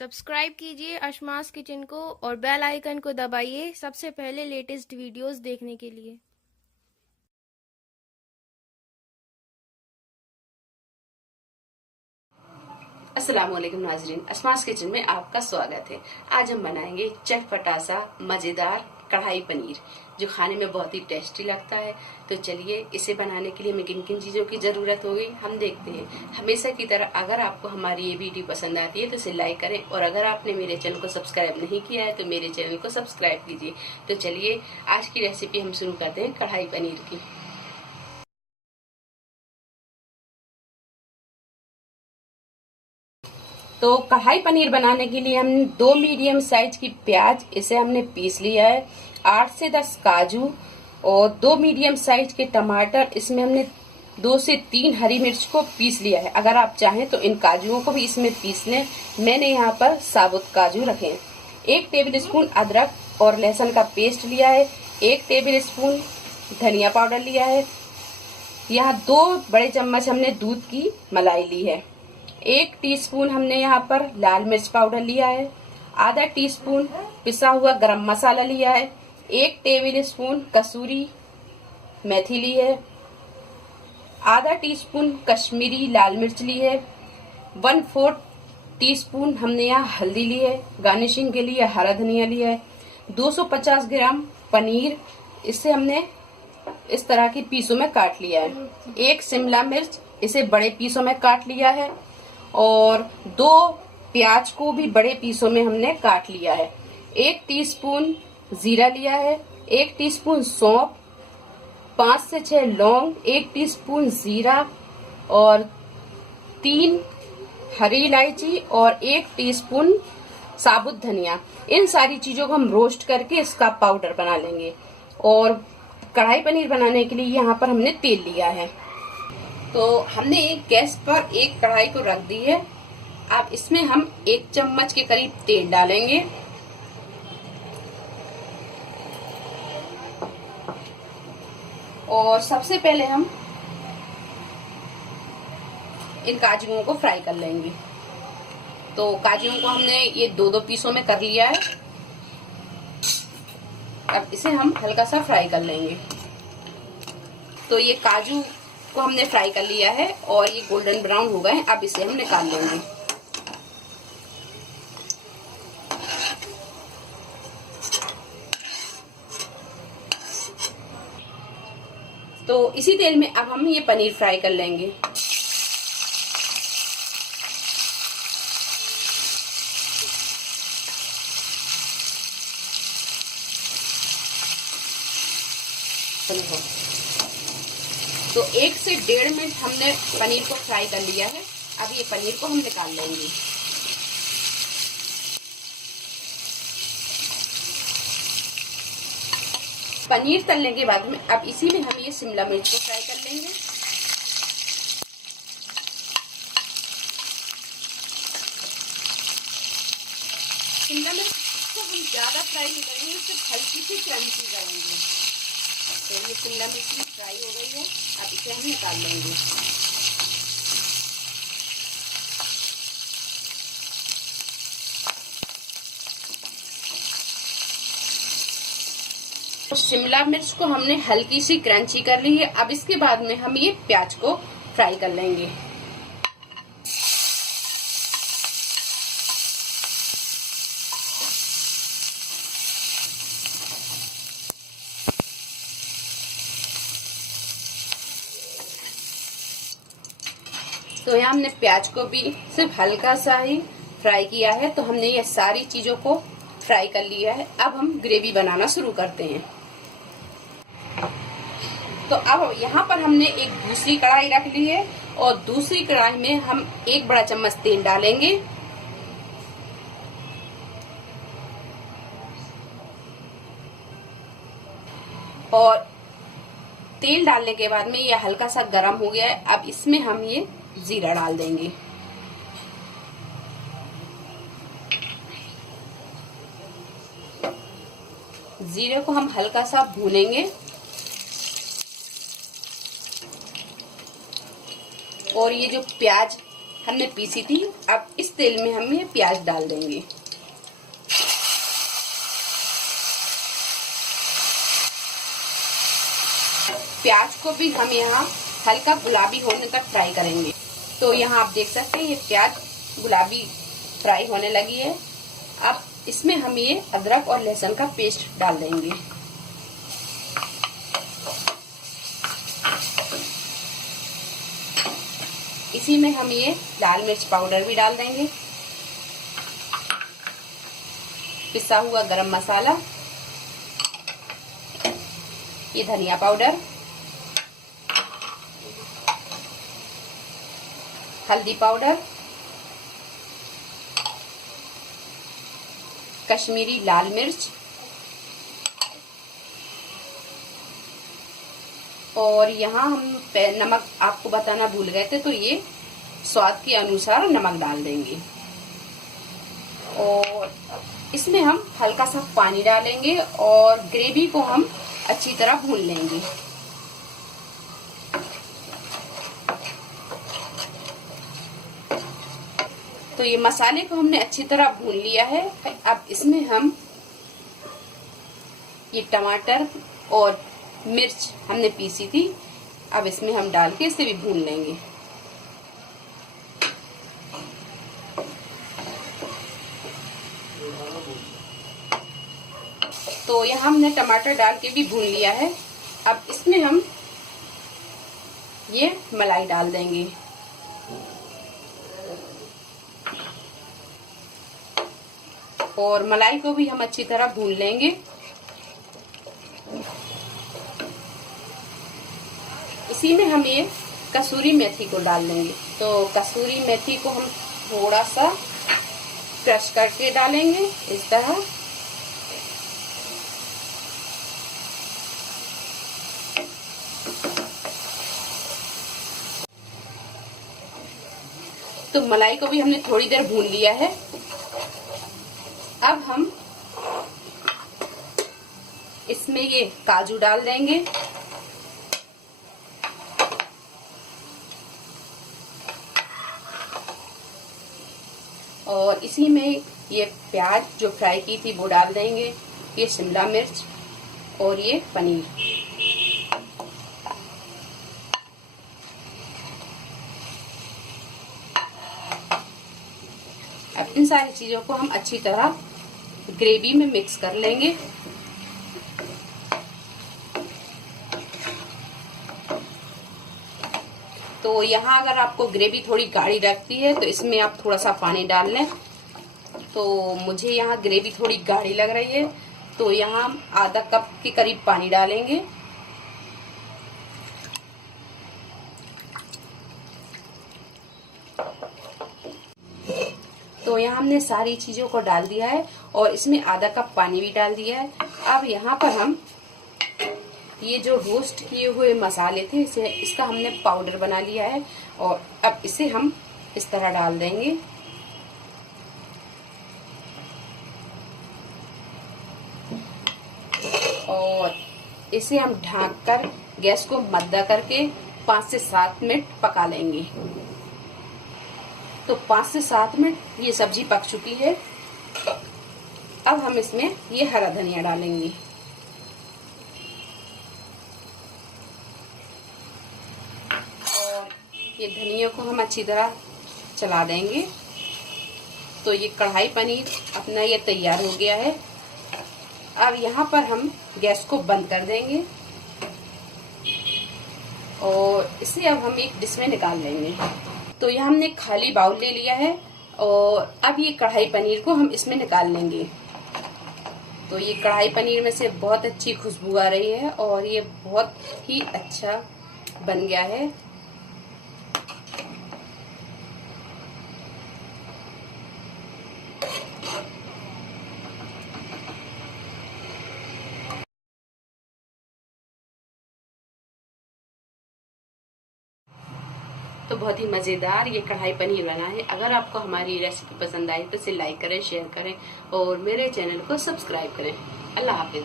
Subscribe कीजिए अशमास kitchen को और बेल आइकन को दबाइए सबसे पहले लेटेस्ट वीडियोस देखने के लिए। अस्सलाम वालेकुम नाजरीन, अशमास किचन में आपका स्वागत है। आज हम बनाएंगे चटपटा सा मजेदार कढ़ाई पनीर जो खाने में बहुत ही टेस्टी लगता है। तो चलिए इसे बनाने के लिए हमें किन किन चीजों की जरूरत होगी हम देखते हैं। हमेशा की तरह अगर आपको हमारी ये वीडियो पसंद आती है तो इसे लाइक करें और अगर आपने मेरे चैनल को सब्सक्राइब नहीं किया है तो मेरे चैनल को सब्सक्राइब कीजिए। तो चलिए आज की रेसिपी हम शुरू करते हैं कढ़ाई पनीर की। तो कढ़ाई पनीर बनाने के लिए हम 2 मीडियम साइज की प्याज इसे हमने पीस लिया है, 8 से 10 काजू और 2 मीडियम साइज के टमाटर, इसमें हमने 2 से 3 हरी मिर्च को पीस लिया है। अगर आप चाहें तो इन काजुओं को भी इसमें पीस लें। मैंने यहाँ पर साबुत काजू रखे हैं। 1 टेबल स्पून अदरक और लहसुन का पेस्ट लिया है। 1 टेबल स्पून धनिया पाउडर लिया है। यहाँ 2 बड़े चम्मच हमने दूध की मलाई ली है। 1 टीस्पून हमने यहाँ पर लाल मिर्च पाउडर लिया है। आधा टीस्पून पिसा हुआ गरम मसाला लिया है। 1 टेबल स्पून कसूरी मेथी ली है। आधा टीस्पून कश्मीरी लाल मिर्च ली है। 1/4 टीस्पून हमने यहाँ हल्दी ली है। गार्निशिंग के लिए हरा धनिया लिया है। 250 ग्राम पनीर, इससे हमने इस तरह की पीसों में काट लिया है। 1 शिमला मिर्च, इसे बड़े पीसों में काट लिया है और 2 प्याज को भी बड़े पीसों में हमने काट लिया है। 1 टीस्पून जीरा लिया है। 1 टीस्पून सौंफ, 5 से 6 लौंग, 1 टीस्पून जीरा और 3 हरी इलायची और 1 टीस्पून साबुत धनिया। इन सारी चीजों को हम रोस्ट करके इसका पाउडर बना लेंगे। और कढ़ाई पनीर बनाने के लिए यहाँ पर हमने तेल लिया है। तो हमने एक गैस पर एक कढ़ाई को रख दी है। अब इसमें हम 1 चम्मच के करीब तेल डालेंगे। और सबसे पहले हम इन काजुओं को फ्राई कर लेंगे। तो काजुओं को हमने ये 2-2 पीसों में कर लिया है। अब इसे हम हल्का सा फ्राई कर लेंगे। तो ये काजू को हमने फ्राई कर लिया है और ये गोल्डन ब्राउन हो गए हैं। अब इसे हम निकाल लेंगे। तो इसी तेल में अब हम ये पनीर फ्राई कर लेंगे। तो 1 से 1.5 मिनट हमने पनीर को फ्राई कर लिया है। अब ये पनीर को हम निकाल लेंगे। पनीर तलने के बाद में अब इसी में हम ये शिमला मिर्च को फ्राई कर लेंगे। शिमला मिर्च को हम ज्यादा फ्राई नहीं करेंगे, सिर्फ हल्की सी क्रंची करेंगे। तो ये शिमला मिर्च भी फ्राई हो गई है। अब इसे हम निकाल लेंगे। तो शिमला मिर्च को हमने हल्की सी क्रंची कर ली है। अब इसके बाद में हम ये प्याज को फ्राई कर लेंगे। तो यहाँ हमने प्याज को भी सिर्फ हल्का सा ही फ्राई किया है। तो हमने ये सारी चीजों को फ्राई कर लिया है। अब हम ग्रेवी बनाना शुरू करते हैं। तो अब यहाँ पर हमने एक दूसरी कढ़ाई रख ली है और दूसरी कढ़ाई में हम 1 बड़ा चम्मच तेल डालेंगे। और तेल डालने के बाद में ये हल्का सा गर्म हो गया है। अब इसमें हम ये जीरा डाल देंगे। जीरे को हम हल्का सा भूनेंगे और ये जो प्याज हमने पीसी थी अब इस तेल में हम ये प्याज डाल देंगे। प्याज को भी हम यहाँ हल्का गुलाबी होने तक फ्राई करेंगे। तो यहाँ आप देख सकते हैं ये प्याज गुलाबी फ्राई होने लगी है। अब इसमें हम ये अदरक और लहसुन का पेस्ट डाल देंगे। इसी में हम ये लाल मिर्च पाउडर भी डाल देंगे, पिसा हुआ गरम मसाला, ये धनिया पाउडर, हल्दी पाउडर, कश्मीरी लाल मिर्च और यहाँ हम नमक आपको बताना भूल गए थे, तो ये स्वाद के अनुसार नमक डाल देंगे। और इसमें हम हल्का सा पानी डालेंगे और ग्रेवी को हम अच्छी तरह भून लेंगे। तो ये मसाले को हमने अच्छी तरह भून लिया है। अब इसमें हम ये टमाटर और मिर्च हमने पीसी थी, अब इसमें हम डाल के इसे भी भून लेंगे। तो यहाँ हमने टमाटर डाल के भी भून लिया है। अब इसमें हम ये मलाई डाल देंगे और मलाई को भी हम अच्छी तरह भून लेंगे। इसी में हम ये कसूरी मेथी को डाल देंगे। तो कसूरी मेथी को हम थोड़ा सा क्रश करके डालेंगे इस तरह। तो मलाई को भी हमने थोड़ी देर भून लिया है। अब हम इसमें ये काजू डाल देंगे और इसी में ये प्याज जो फ्राई की थी वो डाल देंगे, ये शिमला मिर्च और ये पनीर। अब इन सारी चीजों को हम अच्छी तरह ग्रेवी में मिक्स कर लेंगे। तो यहाँ अगर आपको ग्रेवी थोड़ी गाढ़ी रखती है तो इसमें आप थोड़ा सा पानी डाल लें। तो मुझे यहाँ ग्रेवी थोड़ी गाढ़ी लग रही है, तो यहाँ हम आधा कप के करीब पानी डालेंगे। तो यहाँ हमने सारी चीजों को डाल दिया है और इसमें आधा कप पानी भी डाल दिया है। अब यहाँ पर हम ये जो रोस्ट किए हुए मसाले थे इसका हमने पाउडर बना लिया है और अब इसे हम इस तरह डाल देंगे। और इसे हम ढककर गैस को मद्दा करके 5 से 7 मिनट पका लेंगे। तो 5 से 7 मिनट ये सब्जी पक चुकी है। अब हम इसमें ये हरा धनिया डालेंगे और ये धनिया को हम अच्छी तरह चला देंगे। तो ये कढ़ाई पनीर अपना ये तैयार हो गया है। अब यहाँ पर हम गैस को बंद कर देंगे और इसे अब हम एक डिश में निकाल लेंगे। तो यहाँ हमने खाली बाउल ले लिया है और अब ये कढ़ाई पनीर को हम इसमें निकाल लेंगे। तो ये कढ़ाई पनीर में से बहुत अच्छी खुशबू आ रही है और ये बहुत ही अच्छा बन गया है। तो बहुत ही मज़ेदार ये कढ़ाई पनीर बना है। अगर आपको हमारी रेसिपी पसंद आई तो इसे लाइक करें, शेयर करें और मेरे चैनल को सब्सक्राइब करें। अल्लाह हाफिज।